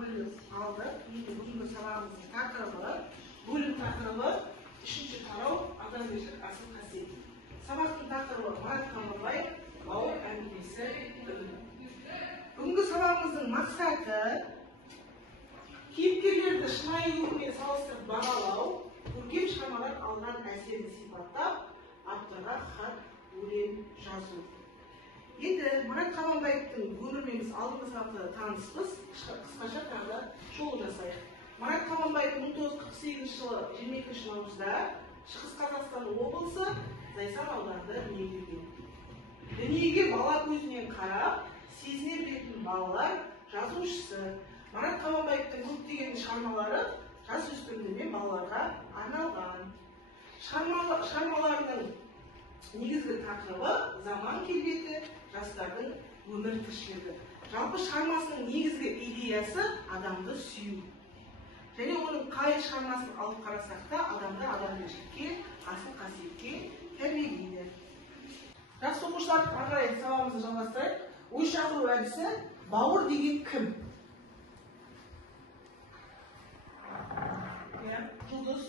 бөлім алдық. Енді бүгінгі сабағымыздың тақырыбы, бөлім тақырыбы үшінші тарау адамгершілік асыл қасиет. Сабақтың тақырыбы Марат Қамырбаев бауыр әңгімесі бөлімі. Бүгінгі сабағымыздың мақсаты кейіпкерлерді шынайы өмірмен салыстырып бағалау, көркем шығармалар алған әсерін сипаттап, авторға хат, өлең жазу. Енді Марат Қамырбаевтың өмірімен біз алдыңғы сабақта таныспыз, қысқаша тағы шолу жасайық. Марат Қамырбаев 1948 жылы 22 наурызда Шығыс Қазақстан облысы Зайсан ауданында дүниеге келген. Дүниеге бала көзінен қарап, сезіне білетін балалар жазушысы. Марат Қамырбаевтың көптеген шығармалары жасөспірімдер мен балаларға арналған. Шығармаларының негізгі тақырыбы заман келбеті, жастардың өмір тіршілігі. Жалпы шығармасының негізгі идеясы адамды сүю. Және оның қай шығармасын алып қарасақ та адамды адамгершілікке, асыл қасиетке тәрбиелейді. Жақсы оқушылар, ары қарай сабағымызды жалғастырайық. Ой шақыру әдісі бауыр деген кім? Жұлдыз.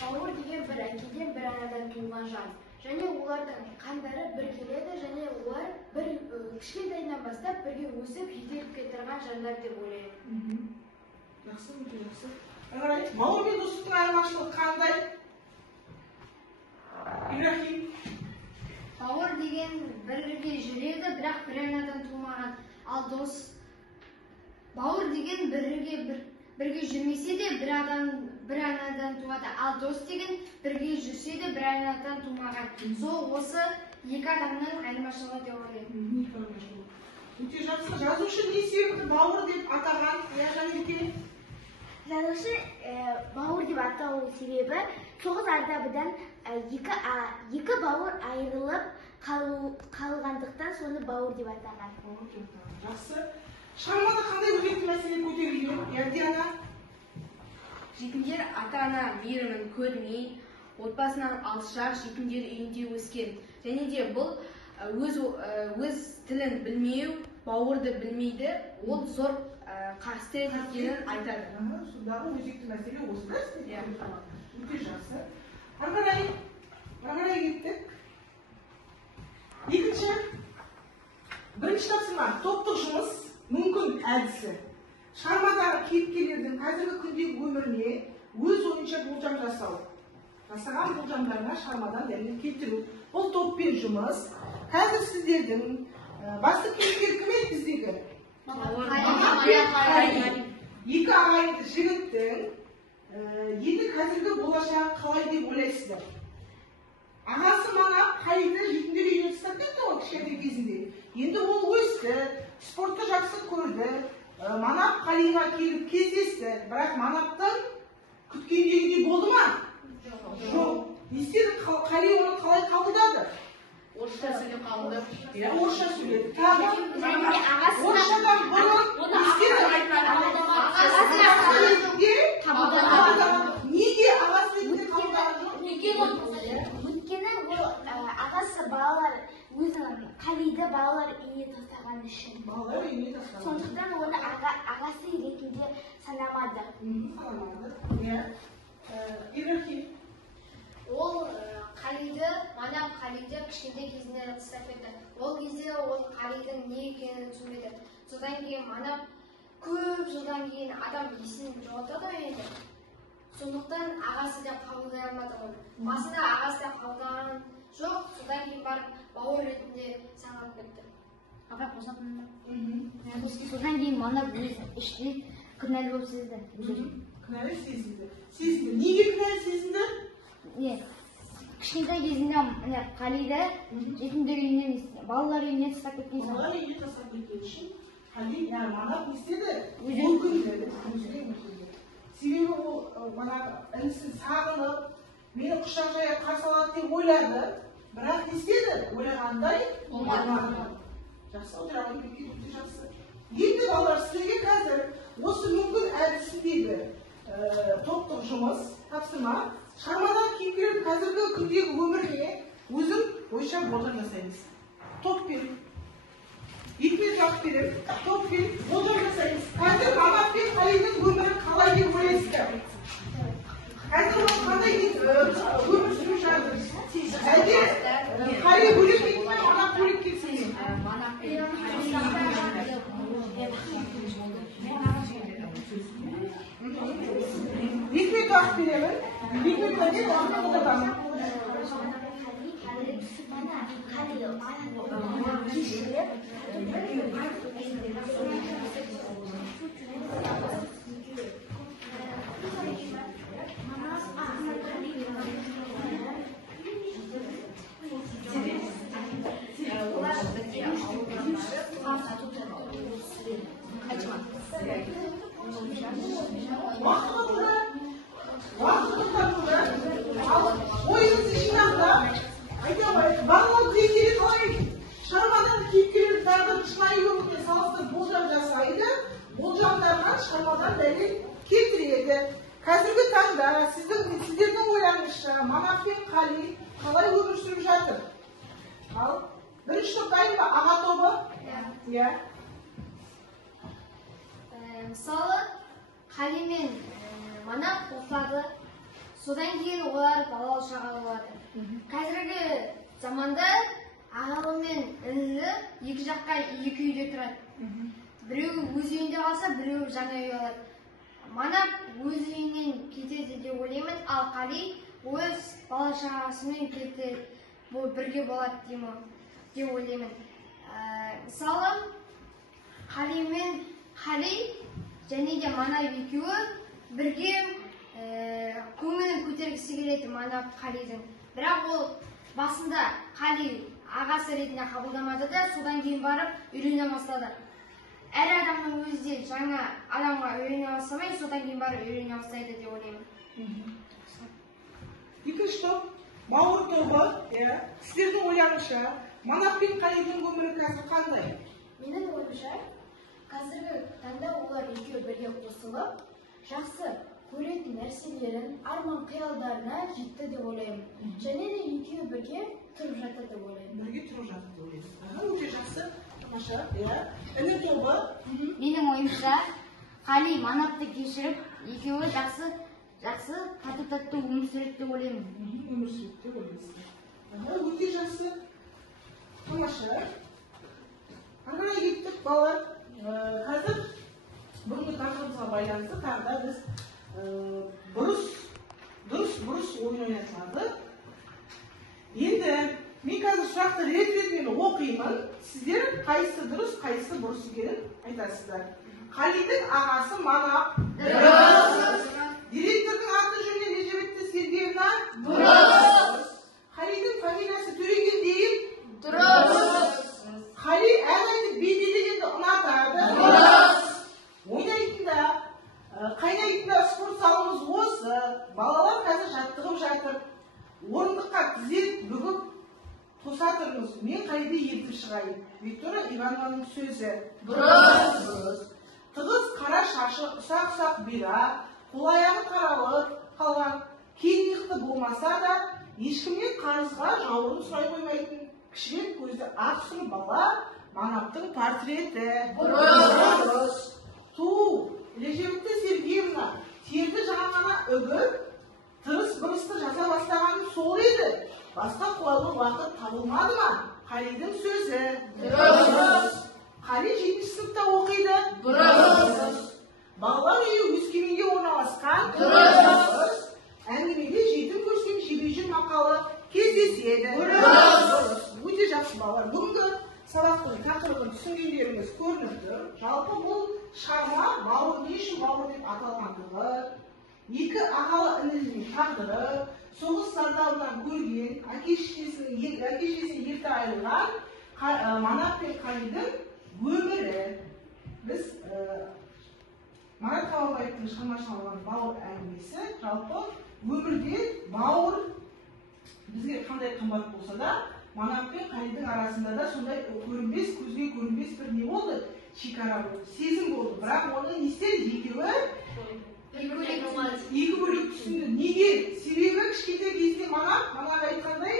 Бауыр деген бір әкеден бір анадан туылған жан. Және олардың қандары бір келеді, және олар бір кішкентайынан бастап бірге өсіп жетіліп кетірген жандар деп ойлаймын. Жақсы, өте жақсы. Бауыр мен достықтың айырмашылығы қандай? Ибрахим. Бауыр деген бірге жүреді, бірақ бір анадан туылмаған. Ал дос, бауыр деген бірге жүрмесе де бір анадан туады. Ал дос деген бірге жүрсе де бір анадан тумаған. Сол осы екі адамның айырмашылығы деп ойлаймын. Өте жақсы. Жазушы не себепті бауыр деп атаған? Жәнеке. Жазушы бауыр деп атау себебі соғыс ардабыдан екі бауыр айырылып қалғандықтан соны бауыр деп атаған. Жақсы. Шығармада қандай өзекті мәселе көтерілген? Диана. Жетімдер ата-ана мейірімін көрмей, отбасынан алшақ жетімдер үйінде өскен. Және де бұл өз тілін білмеу, бауырды білмейді, ол зор қасірет екенін айтады. Сондағы өзекті мәселе осы да? Өте жақсы. Ары қарай кеттік. Бірінші тапсырма, топтық жұмыс мүмкін әдісі. Шығармадағы кейіпкерлердің қазіргі күндегі өміріне өз ойынша болжам жасау. Жасаған болжамдарына шығармадан дәлел келтіру. Бұл топпен жұмыс. Қазір сіздердің басты кейіпкер кім еді біздегі? Екі ағайынды жігіттің енді қазіргі болашағы қалай деп ойлайсыздар? Ағасы Манап Қалиді жетімдер үйіне тастап кетті ғой кішкентай кезінде. Енді ол өсті, спортты жақсы көрді. Манап Қалиға келіп кездесті, бірақ Манаптың күткендегідей болды ма? Жоқ. Естеді, Қали оны қалай қабылдады? Орысша сөйлеп қабылдап. Орысша сөйледі. Тағы орысшадан бұрын естеді. Неге ағасы ретінде қабылдаған жоқ? Өйткені ол ағасы балалар өзінің Қалиді балалар үйіне тастаған үшін. Балалар үйіне тастаған. Сондықтан оны ағасы ретінде санамады. Ибрахим. Ол Манап Қалиді кішкентай кезінде тастап кетті. Ол кезде ол Қалидің не екенін түсінбеді. Содан кейін Манап көп жылдан кейін адам есін жоғалтады енді. Сондықтан ағасы деп қабылдай алмады оны. Басында ағасы деп қабылдаған жоқ, содан кейін барып бауыр ретінде саналып кетті. Аға қосатын. Содан кейін Манап өз іште күнәлі болып сезді. Күнәлі сезінді. Неге күнәлі сезінді? Кішкентай кезінде Қалиді жетімдер үйінен балалар үйіне тастап кеткен. Балалар үйіне тастап кеткен үшін Қали, Манап не істеді? Өкінді. Себебі ол інісін сағынып, мені құшақ жая қарсы алады деп ойлады. Бірақ не істеді? Ойлағандай болмады. Жақсы, отырған кеткен өте жақсы. Енді балалар, сіздерге қазір осы мүмкін әдісіндегі топтық жұмыс, тапсырма, шығармадағы кейіпкердің қазіргі күндегі өміріне өзім ойша болжам жасаймыз. Топпен. Екпен жауап беріп, топпен болжам жасаймыз. Қазір уақыт беремін. 2 минуттан кейін уақытты тоқтатамын. Уақытты тоқтатылды. Ал ойыңыз жинақта балалық зерттеуі қалай шығармадан кейіпкерлерді тағдырын шынайы өмірмен салыстырып болжам жасайды, болжамдарынан шығармадан дәлел келтіреді. Қазіргі таңда сіздердің ойларыңызша Манап пен Қали қалай өмір сүріп жатыр? Ал бірінші топ дайын ба? Аға тобы? Иә. Мысалы, Қали мен Манап қосылады, содан кейін олар балалы шағалы болады. Қазіргі заманда ағалы мен інілі екі жаққа екі үйде тұрады. Біреуі өз үйінде қалса, біреуі жаңа үй алады. Манап өз үйінен кетеді деп ойлаймын, ал Қали өз бала шағасымен бірге болады деп ойлаймын. Мысалы, Қали және де Манап екеуі бірге көңілін көтергісі келеді Манап Қалидың. Бірақ ол басында Қали ағасы ретінде қабылдамады да, содан кейін барып үйрене бастады. Әр адамның өзі де жаңа адамға үйрене бастамай, содан кейін барып үйрене бастайды деп ойлаймын. Екінші топ, бауыр тобы. Сіздердің ойларыңызша Манап пен Қалидың өмірі қазір қандай? Менің ойымша, қазіргі таңда олар екеуі бірге қосылып, жақсы көретін нәрселерін, арман қиялдарына жетті деп ойлаймын. Және де екеуі бірге тұрып жатыр деп ойлаймын. Бірге тұрып жатыр деп ойлаймын. Өте жақсы. Тамаша. Іні тобы. Менің ойымша, Қали Манапты кешіріп, екеуі жақсы тату-тәтті өмір сүреді деп ойлаймын. Өмір сүреді деп ойлайсыздар. Өте жақсы. Тамаша. Ары қарай кеттік, балалар. Қазір бүгінгі тақырыбымызға байланысты тағы да біз бұрыс ойын ойнатылады. Енді мен қазір сұрақты рет-ретімен оқимын. Сіздер қайсысы дұрыс, қайсысы бұрыс екенін айтасыздар. Қалидың ағасы Манап. Дұрыс. Директордың аты жөні Ержебетті Сергеевна. Дұрыс. Қалидың фамилиясы Төреген дейін. Дұрыс. Қали ән айтып бейнелегенді ұнатады. Дұрыс. Ойнайтын да, қайнайтын да спорт залымыз осы. Балалар қазір жаттығып жатыр. Орындыққа тізет бүгіп тоса тұрыңыз. Мен Қалиді ертіп шығайын. Виктория Иванованың сөзі. Дұрыс. Тығыз қара шашы, ұсақ-ұсақ бұйра, қол-аяғы қаралып қалған, келмеқті болмаса да, ешкімнен қарызға жауырын сұрай қоймайтын кішірек көзді ақ сұлу бала Манаптың портреті. Дұрыс. Ержебетті Сергеевна терді жаңа ғана үгіп, тырыс-бұрысты жаза бастағаны сол еді. Басқа қолайлы уақыт табылмады ма? Қалидың сөзі. Дұрыс. Қали 7-ші сыныпта оқиды. Дұрыс. Балалар үйі Өскеменге орналасқан. Дұрыс. Әңгімеде жетім көрсем жебе-жер мақалы кездеседі. Дұрыс. Өте жақсы балалар. Бүгінгі сабақтың тақырыбын түсінгендеріңіз көрініп тұр. Жалпы бұл шығарма бауыр не үшін бауыр деп аталғандығы, екі ағалы інілінің тағдыры, соғыс зардабынан көрген, әке-шешесінен ерте айырылған Манап пен Қалидың өмірі. Біз Марат Қабанбаевтың шығармашылығынан бауыр әңгімесі, жалпы өмірде бауыр бізге қандай қымбат болса да, Манап пен Қалидың арасында да сондай көрінбес, көзге көрінбес бір не болды? Шекара болды, сезім болды. Бірақ оны не істеді? Екі бөлек түсінді. Неге? Себебі кішкентай кезде Манап айтқандай,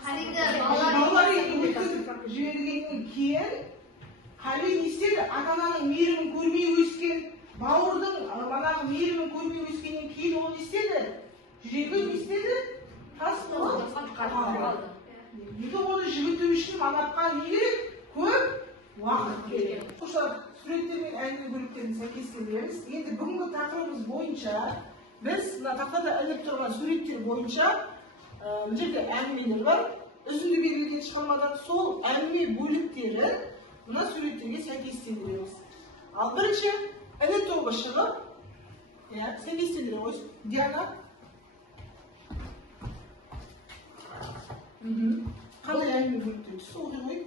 балалар үйіне өткізіп жібергеннен кейін Қали не істеді? Ата-ананың мейірімін көрмей өскен, бауырдың Манап мейірімін көрмей өскеннен кейін ол не істеді? Жүрегі не істеді? Тас болып қалды. Енді оны жібіту үшін Манапқа не керек? Көп уақыт керек. Құшар суреттер мен әңгіме бөліктерін сәйкестендіреміз. Енді бүгінгі тақырыбымыз бойынша Біз мына тақтада ілініп тұрған суреттер бойынша мына жерде әңгімелер бар. Үзінді берілген шығармадан сол әңгіме бөліктерін мына суреттерге сәйкестендіреміз. Ал бірінші ілі тобы шығып, сәйкестендіре қойсын. Диана. Қандай әңгіме бөліктері түсі оқи қой?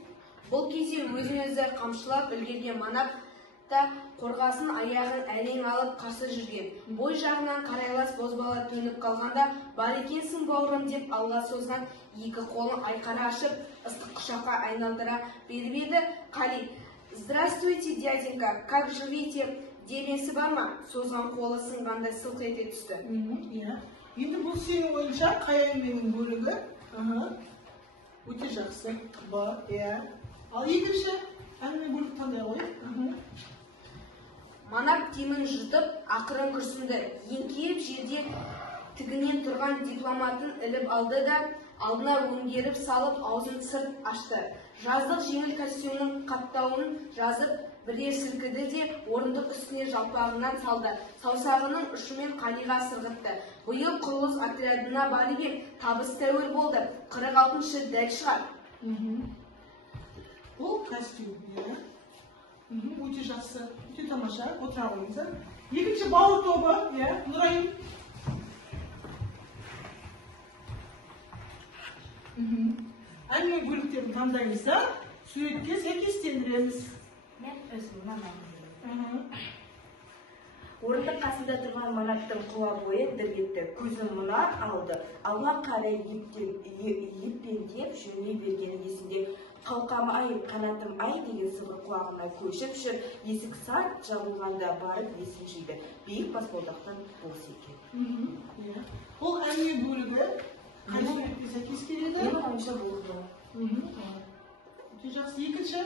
Бұл кезде өзін-өзі қамшылап үлгерген Манап та қорғасын аяғын әрең алып қарсы жүрген. Бой жағынан қарайлас бозбала төніп қалғанда, бар екенсің бауырым деп алға созған екі қолын айқара ашып, ыстық құшаққа айналдыра беріп еді. Қали: «Здравствуйте, дяденька, как живете?» демесі бар ма? Созған қолы сынғандай сылқ ете түсті. Енді бұл сенің ойынша қай әңгіменің бөлігі? Өте жақсы. Бар, Ал екінші әңгіме бөлік қандай ғой? Манап демін жыртып, ақырын күрсінді. Еңкейіп жерде тігінен тұрған дипломатын іліп алды да, алдына өңгеріп салып, аузын сырт ашты. Жаздық жеңіл костюмның қаптауын жазып, бірер сілкіді де орындық үстіне жалпағынан салды. Саусағының ұшымен Қалиға сырғытты. Биыл құрылыс отрядына барып ем, табыс тәуір болды. 46-шы дәл шығар. Бұл костюм, өте жақсы, өте тамаша, отыра қойыңыздар. Екінші бауыр тобы, Нұрайым. Әңгіме бөліктерін таңдаймыздар, суретке сәйкестендіреміз. Мен өзім мамам. Орындық қасында тұрған Манаптың құла бойы дір етті. Көзін мұна алды. Алға қарай еппендеп жөней бергені есінде. Қалқам ай, қанатым ай деген сыбыр құлағына көшіп жүр. Есік сарт жабылғанда барып есін жиды. Биік баспалдақтан бос екен. Бұл әңгіме бөлігі қай суретке сәйкес келеді? Менің ойымша болды. Өте жақсы. Екінші.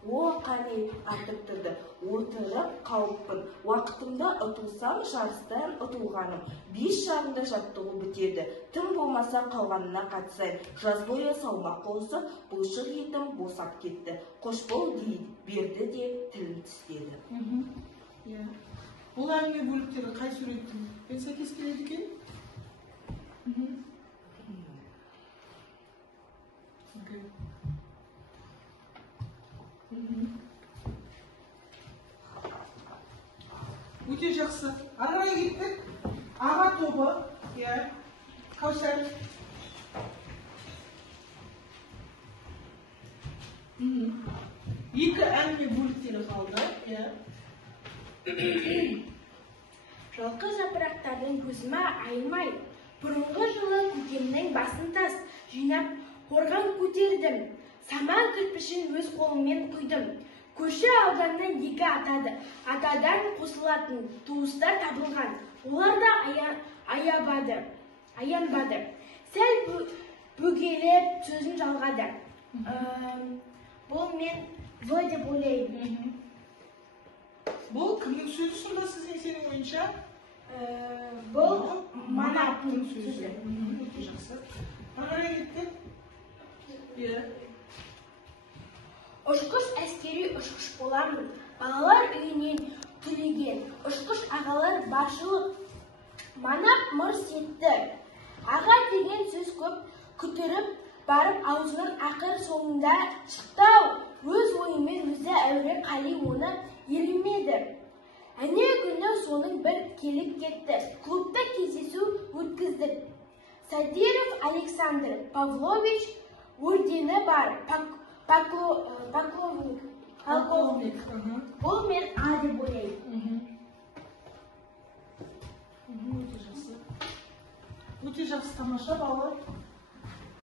О, Қали атып тұрды. Отырып қауіппін. Уақытымда ұтылсам, жарыстан ұтылғаным. 5 жарымда жаттығу бітеді. Тым болмаса қалғанына қатысайын. Жаз бойы салмақ қосып, бұлшық етім босап кетті. Қош бол дей берді де тілін тістеді. Бұл әңгіме бөліктері қай суреттен сәйкес келеді екен? Өте жақсы. Арғай кеттік. Аға тобы, Каусар. Екі әңгіме бөліктері қалды. Жалқы жапырақтардың көзіме айырмай, бұрынғы жылы көкемнің басын тас жинап, қорған көтердім. Саман кірпішін өз қолыммен құйдым. Көрші ауданнан 2 атадан қосылатын туыстар табылған. Олар да аянбады. Сәл бөгелеп сөзін жалғады. Бұл мен В деп ойлаймын. Бұл кімнің сөзі сонда сенің ойынша? Бұл Манаптың сөзі. Өте жақсы. Арғай кеттік. Ұшқыш әскери ұшқыш боламын. Балалар үйінен түлеген. Ұшқыш ағалар баршылық. Манап мырс етті. Аға деген сөз көп күтіріп барып аузының ақыр соңында шықтау. Өз ойымен өзі әуре Қали оны елемеді. Әне күні соның бір келіп кетті. Клубта кездесу өткіздік. Садиров Александр Павлович ордені бар. Полковник. Бұл мен А деп ойлаймын. Өте жақсы, тамаша балы.